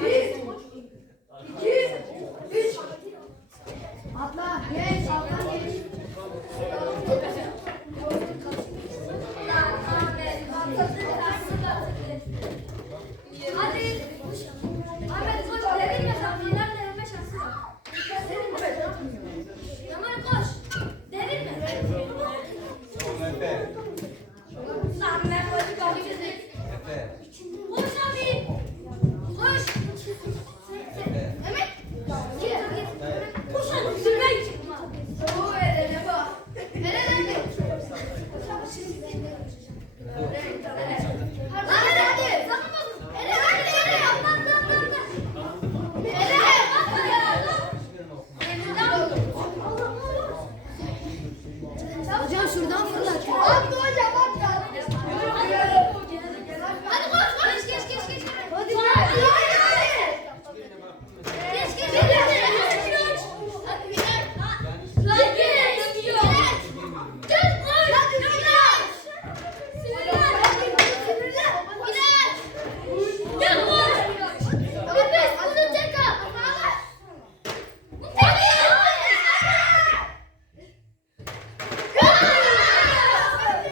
Bir, iki, üç. Atla, gel.